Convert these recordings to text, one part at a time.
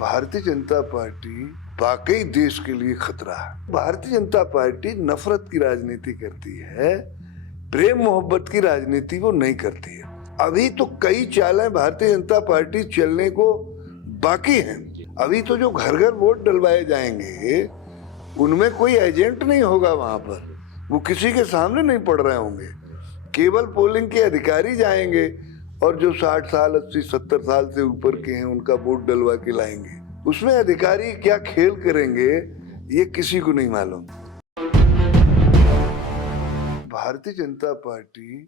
Bharatiya Janata party वाकई देश के लिए खतरा है। भारतीय जनता पार्टी नफरत की राजनीति करती है, प्रेम मोहब्बत की राजनीति वो नहीं करती है। अभी तो कई चालें भारतीय जनता पार्टी चलने को बाकी हैं। अभी तो जो घर घर वोट डलवाए जाएंगे उनमें कोई एजेंट नहीं होगा, वहां पर वो किसी के सामने नहीं पड़ रहे होंगे, केवल पोलिंग के अधिकारी जाएंगे और जो 60 साल 80 70 साल से ऊपर के हैं उनका वोट डलवा के लाएंगे। उसमें अधिकारी क्या खेल करेंगे ये किसी को नहीं मालूम। भारतीय जनता पार्टी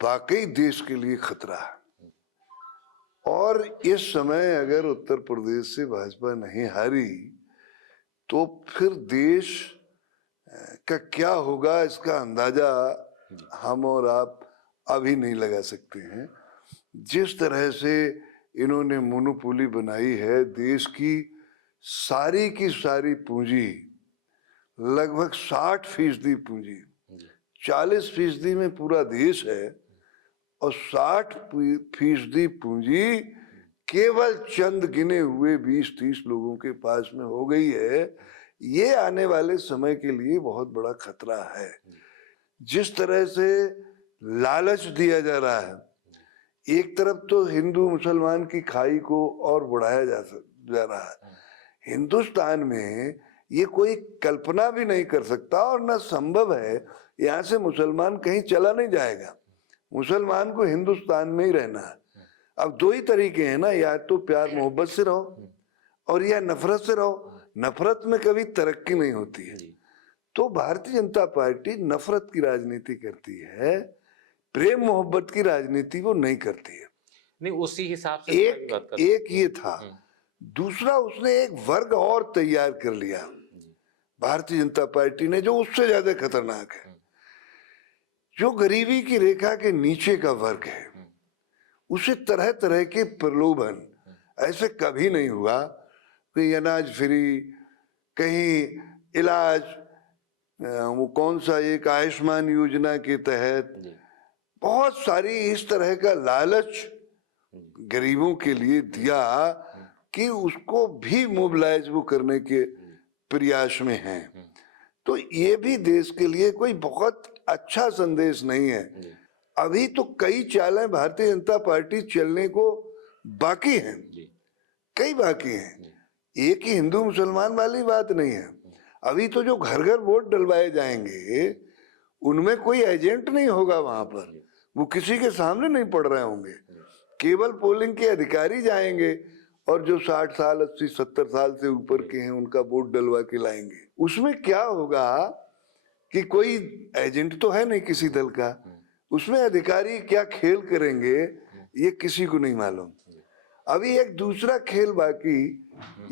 वाकई देश के लिए खतरा है और इस समय अगर उत्तर प्रदेश से भाजपा नहीं हारी तो फिर देश का क्या होगा इसका अंदाजा हम और आप अभी नहीं लगा सकते हैं। जिस तरह से इन्होंने मोनोपोली बनाई है, देश की सारी पूंजी, लगभग 60% पूंजी, 40% में पूरा देश है और 60% पूंजी केवल चंद गिने हुए 20-30 लोगों के पास में हो गई है। ये आने वाले समय के लिए बहुत बड़ा खतरा है। जिस तरह से लालच दिया जा रहा है, एक तरफ तो हिंदू मुसलमान की खाई को और बढ़ाया जा रहा है। हिंदुस्तान में ये कोई कल्पना भी नहीं कर सकता और न संभव है, यहाँ से मुसलमान कहीं चला नहीं जाएगा। मुसलमान को हिंदुस्तान में ही रहना है। अब दो ही तरीके हैं ना, या तो प्यार मोहब्बत से रहो और या नफरत से रहो। नफरत में कभी तरक्की नहीं होती है। तो भारतीय जनता पार्टी नफरत की राजनीति करती है, प्रेम मोहब्बत की राजनीति वो नहीं करती है। नहीं, उसी हिसाब से एक ये था। दूसरा, उसने एक वर्ग और तैयार कर लिया भारतीय जनता पार्टी ने, जो उससे ज्यादा खतरनाक है। जो गरीबी की रेखा के नीचे का वर्ग है, उसे तरह तरह के प्रलोभन, ऐसे कभी नहीं हुआ कि अनाज फ्री, कहीं इलाज, वो कौन सा एक आयुष्मान योजना के तहत बहुत सारी इस तरह का लालच गरीबों के लिए दिया कि उसको भी मोबिलाइज वो करने के प्रयास में हैं। तो ये भी देश के लिए कोई बहुत अच्छा संदेश नहीं है। अभी तो कई चालें भारतीय जनता पार्टी चलने को बाकी हैं, कई बाकी हैं। एक ही हिंदू मुसलमान वाली बात नहीं है। अभी तो जो घर घर वोट डलवाए जाएंगे उनमें कोई एजेंट नहीं होगा, वहां पर वो किसी के सामने नहीं पड़ रहे होंगे, केवल पोलिंग के अधिकारी जाएंगे और जो 60 साल 80 70 साल से ऊपर के हैं उनका वोट डलवा के लाएंगे। उसमें क्या होगा कि कोई एजेंट तो है नहीं किसी दल का, उसमें अधिकारी क्या खेल करेंगे ये किसी को नहीं मालूम। अभी एक दूसरा खेल बाकी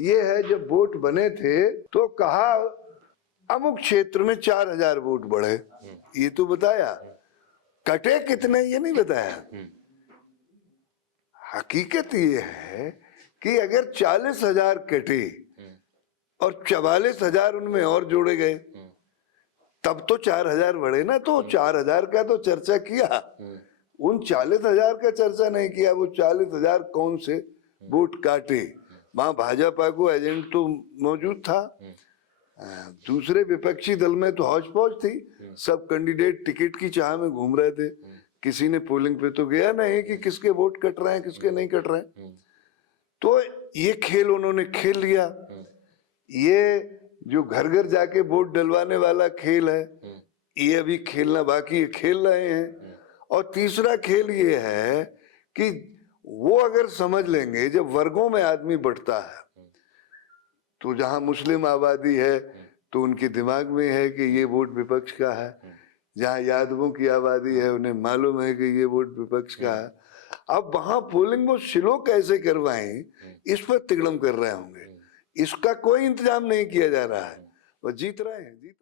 ये है, जब वोट बने थे तो कहा अमुक क्षेत्र में 4000 वोट बढ़े, ये तो बताया, कटे कितने ये नहीं बताया। हकीकत ये है कि अगर 40,000 कटे और 44,000 उनमें और जोड़े गए तब तो 4000 बढ़े ना। तो 4000 का तो चर्चा किया, उन 40,000 का चर्चा नहीं किया। वो 40,000 कौन से वोट काटे, वहां भाजपा को एजेंट तो मौजूद था, दूसरे विपक्षी दल में तो हौज पौज थी, सब कैंडिडेट टिकट की चाह में घूम रहे थे। किसी ने पोलिंग पे तो गया नहीं कि किसके वोट कट रहे हैं किसके नहीं कट रहे हैं। तो ये खेल उन्होंने खेल लिया। ये जो घर घर जाके वोट डलवाने वाला खेल है, ये अभी खेलना बाकी है, खेल रहे हैं। और तीसरा खेल ये है कि वो अगर समझ लेंगे, जब वर्गों में आदमी बढ़ता है तो जहां मुस्लिम आबादी है तो उनके दिमाग में है कि ये वोट विपक्ष का है, जहां यादवों की आबादी है उन्हें मालूम है कि ये वोट विपक्ष का है। अब वहां पोलिंग वो स्लो कैसे करवाएं, इस पर तिगड़म कर रहे होंगे। इसका कोई इंतजाम नहीं किया जा रहा है। वो जीत रहे हैं।